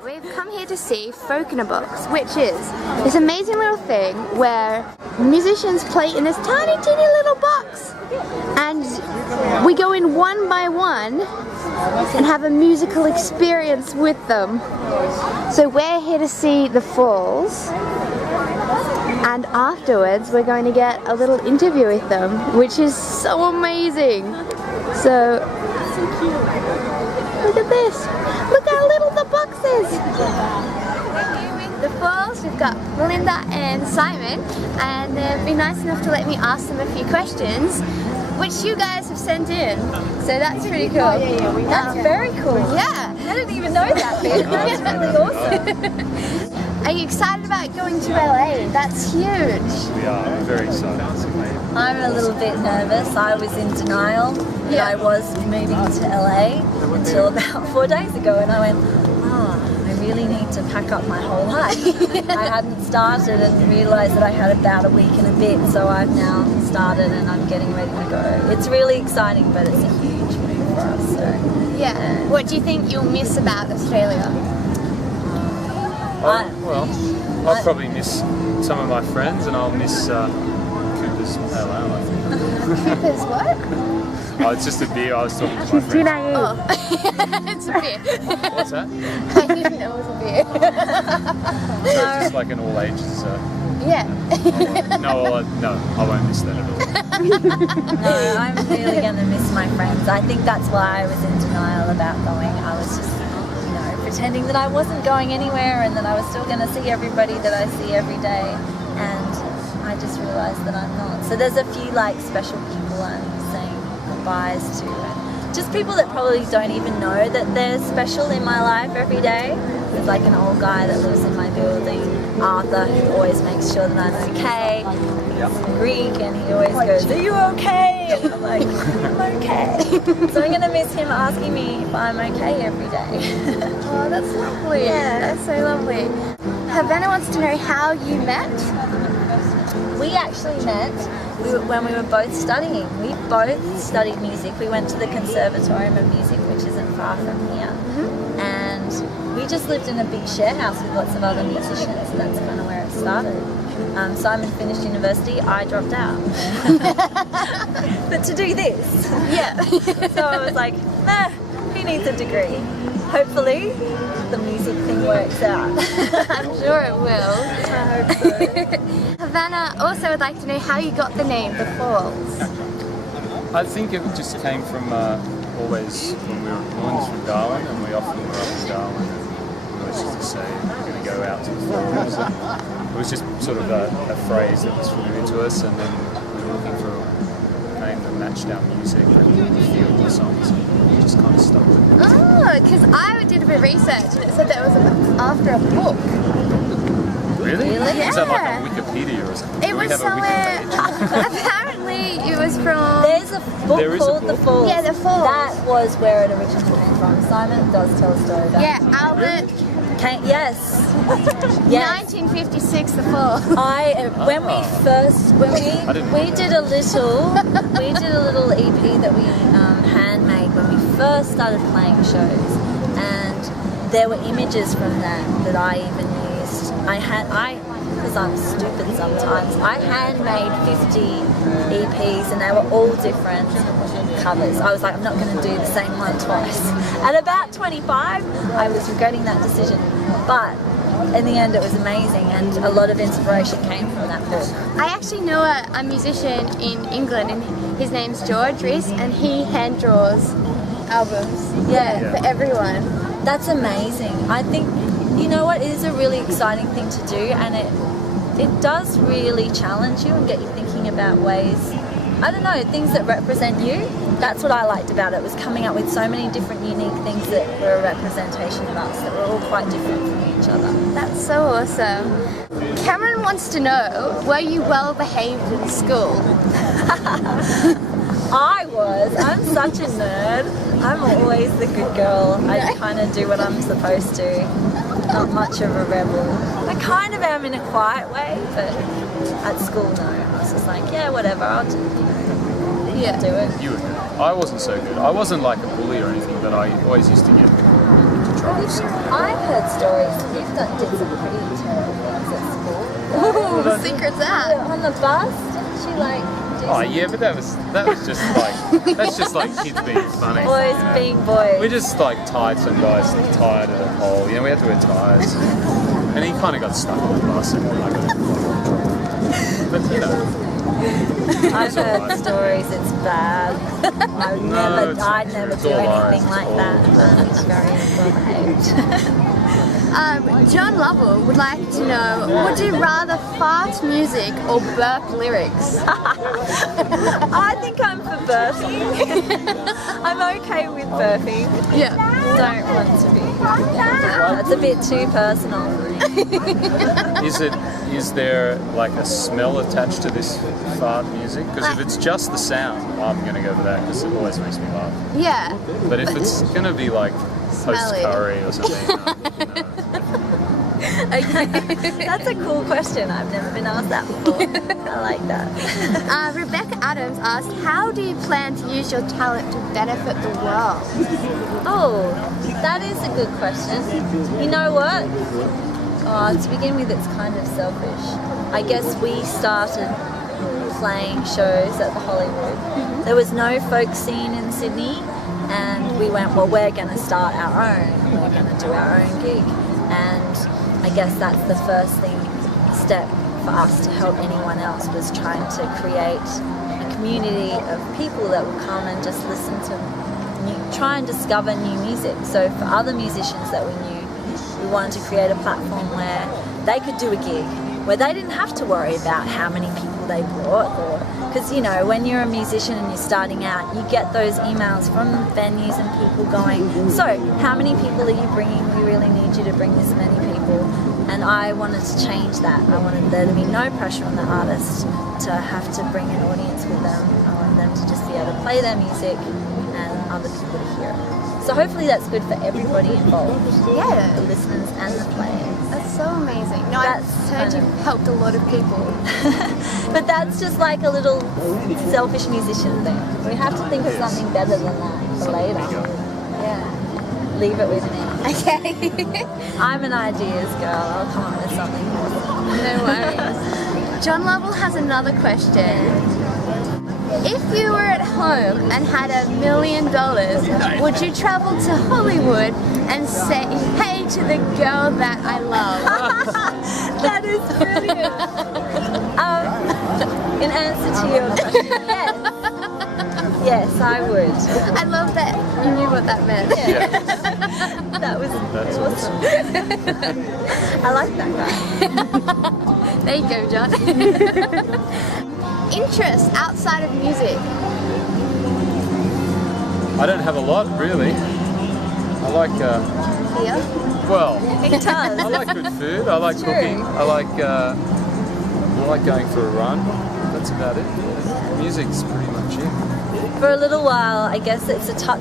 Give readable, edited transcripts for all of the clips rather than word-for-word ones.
We've come here to see Folk in a Box, which is this amazing little thing where musicians play in this tiny teeny little box, and we go in one by one and have a musical experience with them. So we're here to see the Falls, and afterwards we're going to get a little interview with them, which is so amazing. So look at this. Look how little the box is. With the Falls, we've got Melinda and Simon, and they've been nice enough to let me ask them a few questions, which you guys have sent in. So that's pretty cool. That's very cool. Yeah. I didn't even know that bit. That's really awesome. Are you excited about going to LA? That's huge. We are very excited. I'm a little bit nervous. I was in denial that I was moving to LA until about 4 days ago, and I went, I really need to pack up my whole life. I hadn't started and realised that I had about a week and a bit, so I've now started and I'm getting ready to go. It's really exciting, but it's a huge move for us. So. Yeah. What do you think you'll miss about Australia? I'll probably miss some of my friends, and I'll miss Cooper's Pale Ale, I think. Cooper's what? Oh, it's just a beer. I was talking to my friends. Oh, it's a beer. What's that? I didn't know it was a beer. So it's just like an all ages. Yeah. No, I won't miss that at all. No, I'm really going to miss my friends. I think that's why I was in denial about going. I was just, pretending that I wasn't going anywhere and that I was still going to see everybody that I see every day. And I just realised that I'm not. So there's a few special people I'm saying goodbyes to, and just people that probably don't even know that they're special in my life every day. There's an old guy that lives in my building, Arthur, who always makes sure that I'm okay. He's Greek, and he always goes, "Are you okay?" And I'm like, "I'm okay." So I'm going to miss him asking me if I'm okay every day. Oh, that's lovely. Yeah. That's so lovely. Havana wants to know how you met. We actually met when we were both studying. We both studied music. We went to the Conservatorium of Music, which isn't far from here. Mm-hmm. And we just lived in a big share house with lots of other musicians, and that's kind of where it started. Simon finished university, I dropped out. But to do this. Yeah. So I was like, who needs a degree? Hopefully the music thing works out. I'm sure it will. I hope so. Havana also would like to know how you got the name The Falls. I think it just came from always when we were Melinda's from Darwin, and we often were up in Darwin, and we always used to say we're going to go out to the Falls. It was just sort of a phrase that was familiar to us, and then we were looking for a name that matched our music and the feel of the songs, and we just kind of stuck with it. Oh, because I did a bit of research and it said that it was after a book. Really? Yeah. Is that like on Wikipedia or something? It was somewhere. Apparently, it was from. There's a book called The Falls. Yeah, The Falls. That was where it originally came from. Simon does tell a story about Yeah, Albert. Yes. Yes. 1956, The Falls. When we did a little EP that we handmade when we first started playing shows, and there were images from that I even used. Because I'm stupid sometimes, I handmade 50 EPs, and they were all different covers. I was like, I'm not going to do the same one twice. At about 25, I was regretting that decision, but in the end it was amazing, and a lot of inspiration came from that book. I actually know a musician in England, and his name's George Reese, and he hand draws albums for everyone. That's amazing. I think, you know what, it is a really exciting thing to do, and it does really challenge you and get you thinking about ways, I don't know, things that represent you. That's what I liked about it, was coming up with so many different unique things that were a representation of us, that were all quite different from each other. That's so awesome. Cameron wants to know, were you well behaved in school? I was. I'm such a nerd. I'm always the good girl. I kind of do what I'm supposed to. Not much of a rebel. I kind of am in a quiet way, but at school, no. I was just like, yeah, whatever, I'll do it. You were good. I wasn't so good. I wasn't like a bully or anything, but I always used to get trouble singing. I've heard stories that you've did some pretty terrible things at school. Ooh, the secret's out. On the bus, didn't she like do Oh some yeah, but that was just like that's just like kids being funny. boys you know? being boys? We just like tied some guys tied at a pole. You know, we had to wear ties, and he kind of got stuck on the bus, and I got. But you know. I've heard stories, it's bad. I'd never do anything like that. It's very well behaved. John Lovell would like to know, would you rather fart music or burp lyrics? I think I'm for burping. I'm okay with burping. Yeah. Don't want to be. That's a bit too personal. Is there like a smell attached to this fart music? Because if it's just the sound, I'm going to go for that because it always makes me laugh. Yeah. But if it's going to be like post curry or something, Okay. That's a cool question. I've never been asked that before. I like that. Rebecca Adams asked, how do you plan to use your talent to benefit the world? Oh, that is a good question. You know what? To begin with, it's kind of selfish. I guess we started playing shows at the Hollywood. There was no folk scene in Sydney, and we went, well, we're going to start our own. We're going to do our own gig. And I guess that's the first step for us to help anyone else, was trying to create a community of people that will come and just listen to try and discover new music. So for other musicians that we knew, we wanted to create a platform where they could do a gig, where they didn't have to worry about how many people they brought, or because, you know, when you're a musician and you're starting out, you get those emails from venues and people going, so how many people are you bringing? We really need you to bring this many people. And I wanted to change that. I wanted there to be no pressure on the artist to have to bring an audience with them. I wanted them to just be able to play their music and other people to hear it. So hopefully that's good for everybody involved. Yeah. The listeners and the players. That's so amazing. No, I've heard you've helped a lot of people. But that's just like a little selfish musician thing. We have to think of something better than that for later. Yeah. Leave it with me. Okay. I'm an ideas girl. I'll come up with something. No worries. John Lovell has another question. If you were at home and had $1 million, would you travel to Hollywood and say, hey to the girl that I love? That is brilliant. In answer to your question, yes. Yes, I would. I love that you knew what that meant. yeah. That was That's awesome. I like that guy. There you go, John. Interests outside of music. I don't have a lot really. I like Yeah. well, He does. I like good food. I like cooking. I like going for a run. That's about it. Music's pretty much it. For a little while, I guess that's a tough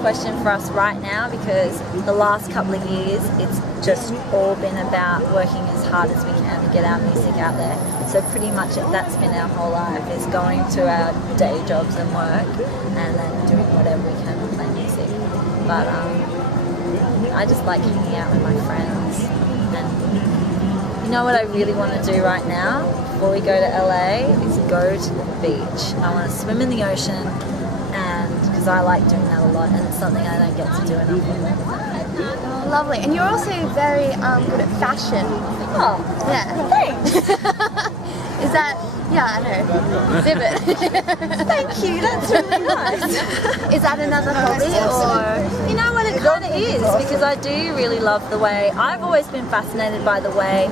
question for us right now, because the last couple of years it's just all been about working as hard as we can to get our music out there. So pretty much that's been our whole life, is going to our day jobs and work and then doing whatever we can to play music. But I just like hanging out with my friends. And you know what I really want to do right now before we go to LA is go to the beach. I want to swim in the ocean, and because I like doing that a lot, and it's something I don't get to do enough of. Lovely. And you're also very good at fashion. Oh, Yeah. thanks. Is that, yeah, I know. Exhibit. Thank you, that's really nice. Is that another hobby, or? You know what, it kind of is, because I do really love the way, I've always been fascinated by the way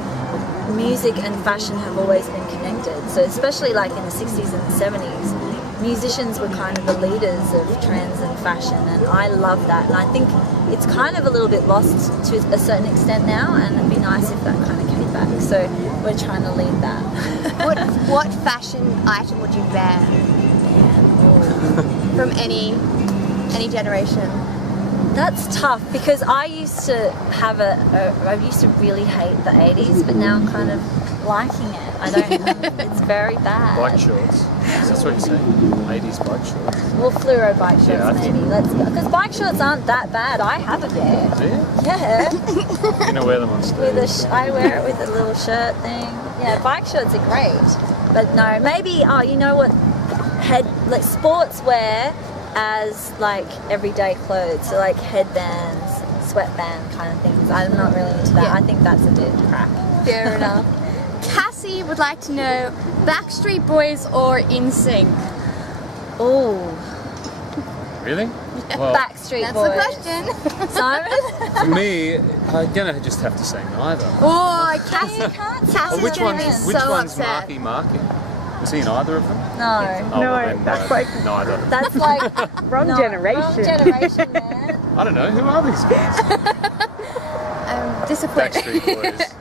music and fashion have always been connected. So especially like in the 60s and the 70s, musicians were kind of the leaders of trends and fashion, and I love that. And I think it's kind of a little bit lost to a certain extent now, and it'd be nice if that kind of came back. So we're trying to lead that. What fashion item would you wear? From any generation? That's tough because I used to have I used to really hate the 80s, but now I'm kind of liking it. I don't, it's very bad. Bike shorts. That's what you're saying. 80s bike shorts. Well, fluoro bike shorts Yeah, I think- maybe. Because bike shorts aren't that bad. I have a pair. Do you? Yeah. You're gonna wear them on stage. I wear it with a little shirt thing. Yeah, bike shorts are great. But no, maybe, you know what? Like sportswear as like everyday clothes, so like headbands, sweatband kind of things. I'm not really into that. Yeah. I think that's a bit crap. Fair enough. Cassie would like to know Backstreet Boys or NSYNC? Oh, Really? Well, Backstreet That's Boys. the question. Simon? for me, I'm gonna just have to say neither. Oh, Cassie. You can't Cassie's Which gonna one's be which so one's upset. Marky? Was he in either of them? No. Oh, No, well then, that's like- neither. That's like Wrong no, generation. Wrong generation, man. I don't know. Who are these guys? I'm disappointed. Backstreet Boys.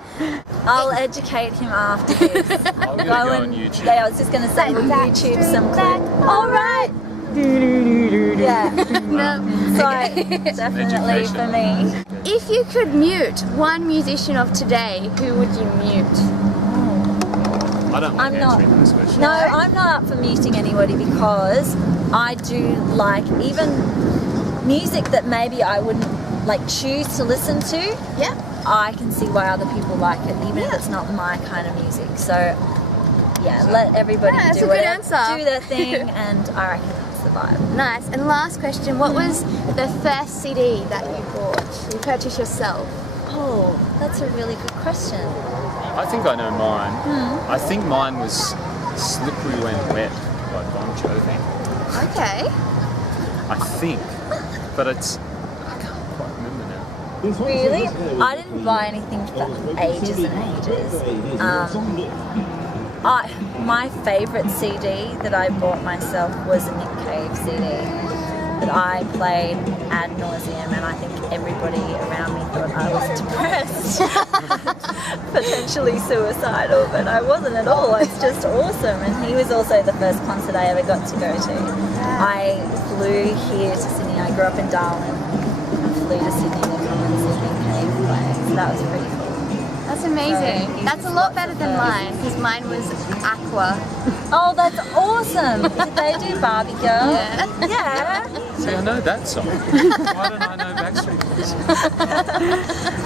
I'll educate him after this. I'm gonna go on YouTube. Yeah, I was just gonna say, we'll YouTube some clip. All right. Yeah. No. So definitely for me. If you could mute one musician of today, who would you mute? I don't like I'm not- answering this question. No, I'm not up for muting anybody because I do like even music that maybe I wouldn't like choose to listen to. Yeah. I can see why other people like it, even if it's not my kind of music. So yeah, let everybody Yeah, that's do a good it, answer. do their thing, and I reckon that's the vibe. Nice. And last question, what was the first CD that you bought? You purchased yourself? Oh, that's a really good question. I think I know mine. I think mine was Slippery When Wet by Bon Jovi. Okay. I think. But it's... I can't quite remember now. Really? I didn't buy anything for ages and ages. My favourite CD that I bought myself was a Nick Cave CD that I played ad nauseum, and I think everybody around me thought I was depressed, potentially suicidal, but I wasn't at all. It's just awesome, and he was also the first concert I ever got to go to. I flew here to Sydney. I grew up in Darwin. I flew to Sydney to come and see Nick Cave play, so that was pretty cool. That's amazing. That's a lot better than mine, because mine was Aqua. Oh, that's awesome! Did they do Barbie Girl? Yeah. Yeah. See, I know that song. Why don't I know Backstreet Boys?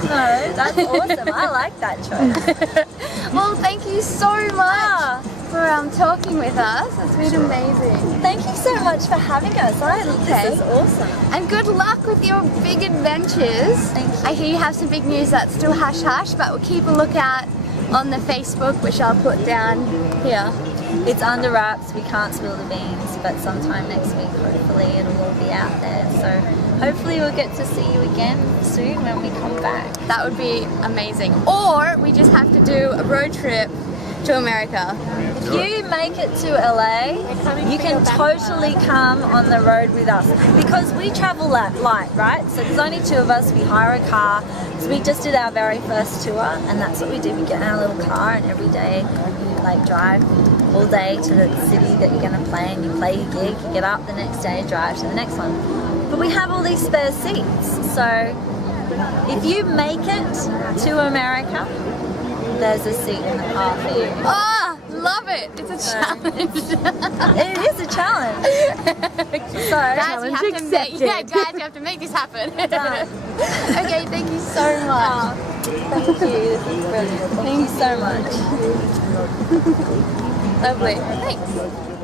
No, that's awesome. I like that choice. Well, thank you so much for talking with us. It's been amazing. Thank you so much for having us. This is awesome. And good luck with your big adventures. Thank you. I hear you have some big news that's still hush hush, but we'll keep a lookout on the Facebook, which I'll put down here. It's under wraps. We can't spill the beans, but sometime next week, hopefully, it'll all be out there. So hopefully we'll get to see you again soon when we come back. That would be amazing. Or we just have to do a road trip to America. If you make it to LA, you can totally come on the road with us because we travel light, right? So there's only two of us, we hire a car. So we just did our very first tour, and that's what we do. We get in our little car, and every day you like drive all day to the city that you're going to play, and you play your gig, you get up the next day, drive to the next one. But we have all these spare seats, so if you make it to America, there's a seat in the car for you. Oh, love it. It's a challenge. It is a challenge. So, Guys, you have to make, guys, you have to make this happen. Okay, thank you so much. thank you. This is brilliant. Thank you so much. Lovely. Thanks.